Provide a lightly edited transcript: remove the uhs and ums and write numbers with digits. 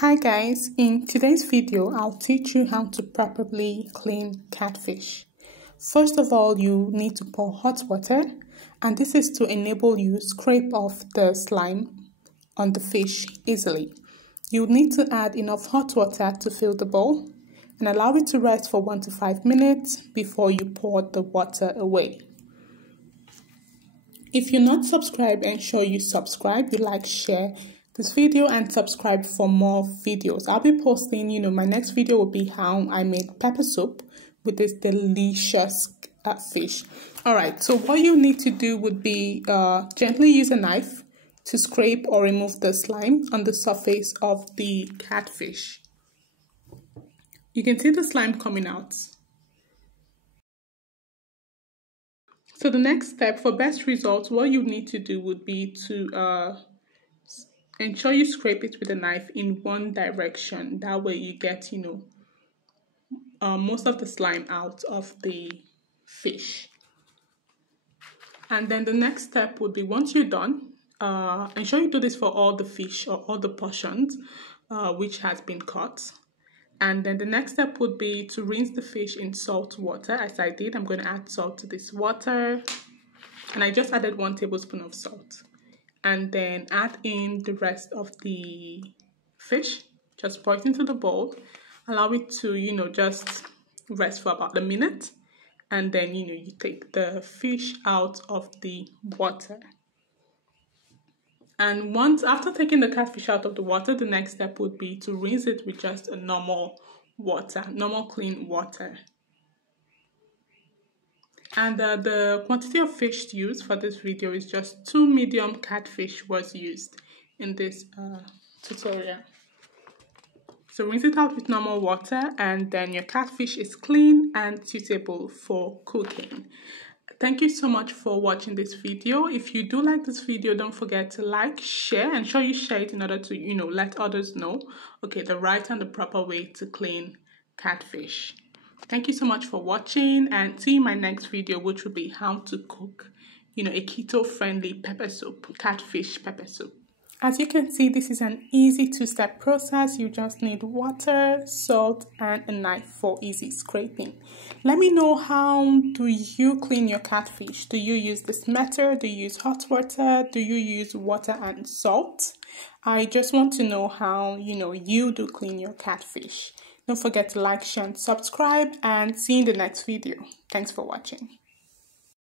Hi guys, in today's video I'll teach you how to properly clean catfish. First of all, you need to pour hot water, and this is to enable you scrape off the slime on the fish easily. You need to add enough hot water to fill the bowl and allow it to rest for 1 to 5 minutes before you pour the water away. If you're not subscribed, ensure you subscribe, you like, share this video and subscribe for more videos. I'll be posting, my next video will be how I made pepper soup with this delicious fish. Alright, so what you need to do would be gently use a knife to scrape or remove the slime on the surface of the catfish. You can see the slime coming out. So the next step for best results, what you need to do would be to ensure you scrape it with a knife in one direction. That way you get, most of the slime out of the fish. And then the next step would be, once you're done, ensure you do this for all the fish or all the portions which has been cut. And then the next step would be to rinse the fish in salt water, as I did. I'm going to add salt to this water. And I just added 1 tablespoon of salt. And then add in the rest of the fish. Just pour it into the bowl. Allow it to, just rest for about a minute. And then, you take the fish out of the water. And after taking the catfish out of the water, the next step would be to rinse it with just a normal clean water. And the quantity of fish used for this video is just 2 medium catfish was used in this tutorial. So rinse it out with normal water, and then your catfish is clean and suitable for cooking. Thank you so much for watching this video. If you do like this video, don't forget to like, share, and ensure you share it in order to, let others know, the right and the proper way to clean catfish. Thank you so much for watching, and see you in my next video, which will be how to cook, a keto-friendly pepper soup, catfish pepper soup. As you can see, this is an easy 2-step process. You just need water, salt, and a knife for easy scraping. Let me know, how do you clean your catfish? Do you use this method? Do you use hot water? Do you use water and salt? I just want to know how, you do clean your catfish. Don't forget to like, share, and subscribe, and see you in the next video. Thanks for watching.